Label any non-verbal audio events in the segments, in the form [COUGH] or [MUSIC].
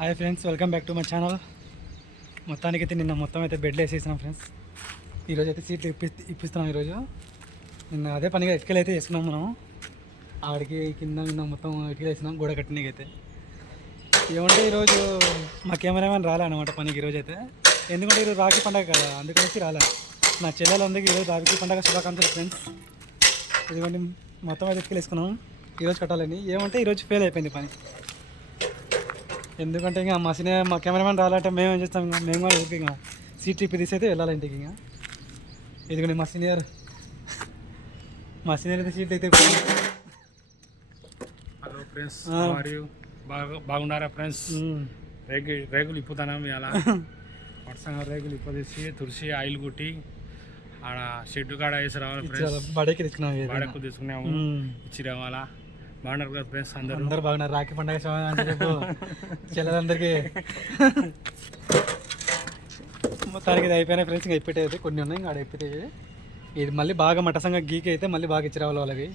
Hi friends welcome back to my channel మొత్తానికి అయితే నిన్న మొత్తం అయితే బెడ్లు వేసేసినాం ఫ్రెండ్స్ ఈరోజు అయితే సీట్లు ఇప్పి ఇప్పిస్తున్నాం ఈరోజు నిన్న అదే పనిగా ఇటుకలు అయితే వేసుకున్నాం మనం. ఆడికి కింద నిన్న మొత్తం ఇటుకలు వేసినాం గోడ కట్టినకి అయితే ఏమంటే ఈరోజు మా కెమెరామెన్ రాలే అనమాట పనికి ఈరోజు అయితే. ఎందుకంటే ఈరోజు రాఖీ పండగ కదా అందుకనేసి రాలే. నా చెల్లెలందరికీ ఈరోజు రాఖీ పండగ శుభాకాంక్షలు ఫ్రెండ్స్ ఇదిగోండి మొత్తం అయితే ఇటుకలు వేసుకున్నాం. ఈరోజు కట్టాలని. ఏమంటే ఈరోజు ఫెయిల్ అయిపోయింది పని. ఎందుకంటే ఇంకా మా సినిమా మా కెమెరామెన్ రాలంటే మేము ఏం చేస్తాం ఇంకా మేము కూడా ఊరికి ఇంకా సీట్ ట్రిప్ తీసి అయితే వెళ్ళాలి ఇంటికి ఇంకా ఇదిగోండి మా సీనియర్ మా సీనియర్ అయితే సీట్ అయితే హలో ఫ్రెండ్స్. మరియు బాగా బాగున్నారా ఫ్రెండ్స్. రేగు రేగులు ఇప్పుతాను అలా వర్షంగా రేగులు ఇప్పదీసి తుడిసి ఆయిల్ కుట్టి ఆడ షెడ్ కాడ వేసి రావాలి. ఫ్రెండ్స్ బడేకి. బాడకు తీసుకున్నాము. ఇచ్చి రావాలా బాగున్నారు కదా ఫ్రెండ్స్ అందరూ? అందరు బాగున్నారు. రాఖీ పండగ [LAUGHS] చెల్లెలందరికీ. మొత్తానికి ఇది అయిపోయిన ఫ్రెండ్స్. ఇంకా అయితే కొన్ని ఉన్నాయి. ఇంకా అయిపోతాయి ఇది మళ్ళీ బాగా మటసంగా గీకి అయితే మళ్ళీ బాగా ఇచ్చి రావాలి వాళ్ళకి.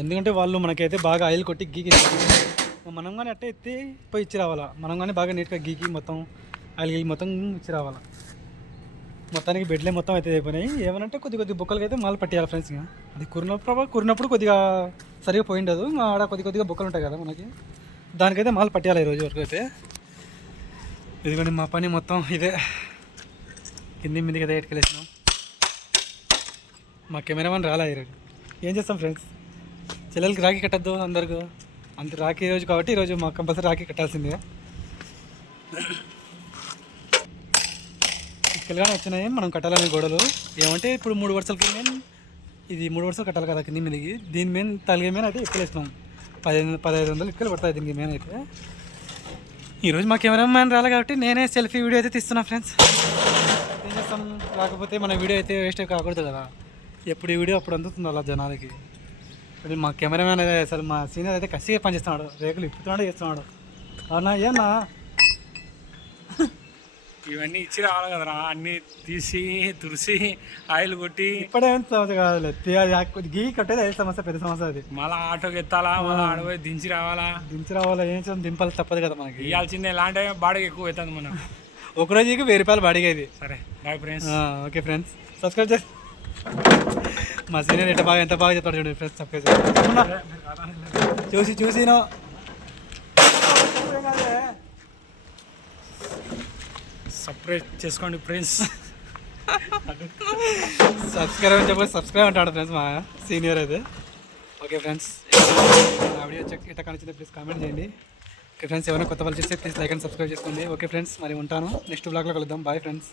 ఎందుకంటే వాళ్ళు మనకైతే బాగా ఆయిల్ కొట్టి గీకి మనం కానీ అట్టే ఎత్తి పోయి ఇచ్చి రావాలా మనం కానీ బాగా నీట్గా గీకి మొత్తం ఆయిల్ గీకి మొత్తం ఇచ్చి రావాలా మొత్తానికి బెడ్లే మొత్తం అయితే అయిపోయినాయి. ఏమనంటే కొద్ది కొద్ది బుక్కలకి అయితే మళ్ళీ పట్టేయాలి ఫ్రెండ్స్ ఇంకా. అది కురినప్పుడు కురినప్పుడు కొద్దిగా సరిగా పోయిండదు ఇంకా ఆడ కొద్ది కొద్దిగా బుక్కలు ఉంటాయి కదా మనకి. దానికైతే మాలు పట్టేయాలి ఈరోజు వరకు అయితే. ఇదిగోండి మా పని మొత్తం ఇదే. కింది మీదకి అయితే ఎట్టుకెళ్ళేసినాం. మా కెమెరామెన్ రాలే ఈరోజు ఏం చేస్తాం ఫ్రెండ్స్? చెల్లెలకి రాఖీ కట్టద్దు అందరికీ. అంత రాఖీ రోజు కాబట్టి ఈరోజు మాకు కంపల్సరీ రాఖీ కట్టాల్సిందే ఇక్కలుగానే వచ్చినాయి మనం కట్టాలనే గోడలు. ఏమంటే ఇప్పుడు మూడు వరుసలకి మెయిన్ ఇది మూడు వరుసలు కట్టాలి కదా కింది మీదకి. దీని మెయిన్ తలిగే మీద అయితే ఎక్కలేసినాం పదిహేను పదహైదు వందలు ఇక్కలు పడతాయి దీనికి మెయిన్ అయితే. ఈరోజు మా కెమెరా మ్యాన్ రాలే కాబట్టి నేనే సెల్ఫీ వీడియో అయితే తీస్తున్నా ఫ్రెండ్స్ ఏం చేస్తాం? రాకపోతే మన వీడియో అయితే వేస్ట్ కాకూడదు కదా. ఎప్పుడు ఈ వీడియో అప్పుడు అందుతుంది అలా జనాలకి. ఇప్పుడు మా కెమెరామ్యాన్ అయితే అసలు మా సీనియర్ అయితే కసిగా పనిచేస్తున్నాడు. రేకులు ఇప్పుతున్నాడు చేస్తున్నాడు. అవునా ఏనా ఇవన్నీ ఇచ్చి రావాలి కదరా. అన్ని తీసి తుడిసి ఆయిల్ కొట్టి. ఇప్పుడే ఏం సమస్య కొద్ది గీ కట్టేది అదే సమస్య పెద్ద సమస్య అది. మళ్ళా ఆటోకి ఎత్తాలా మళ్ళీ ఆడపోయి దించి రావాలా? దించి రావాలా ఏం చేద్దాం దింపాలి తప్పదు కదా మనకి. ఇవ్వాల్సిందే ఎలాంటి బాడీకి ఎక్కువ అవుతుంది మనం. [LAUGHS] ఒక రోజుకి వెయ్యి రూపాయలు బాడిగేది సరే bye friends. Okay friends. Subscribe చేసి. మా సీనియర్ ఎంత బాగా ఎంత బాగా చెప్తాడు చూడండి ఫ్రెండ్స్ సబ్స్క్రైబ్ చేసి. చూసి చూసి నో. సపరేట్ చేసుకోండి ఫ్రెండ్స్. సబ్స్క్రైబ్ అని చెప్పి సబ్స్క్రైబ్ అంటాడు ఫ్రెండ్స్ మా సీనియర్ అయితే. ఓకే ఫ్రెండ్స్ నా వీడియో చెక్ ఇట్లా కనిచింది ప్లీజ్ కామెంట్ చేయండి. ఓకే ఫ్రెండ్స్ ఏమైనా కొత్త వాళ్ళు చేస్తే ప్లీజ్ లైక్ అండ్ సబ్స్క్రైబ్ చేసుకోండి. ఓకే ఫ్రెండ్స్ మరి ఉంటాను. నెక్స్ట్ బ్లాగ్లో కలుద్దాం. Bye friends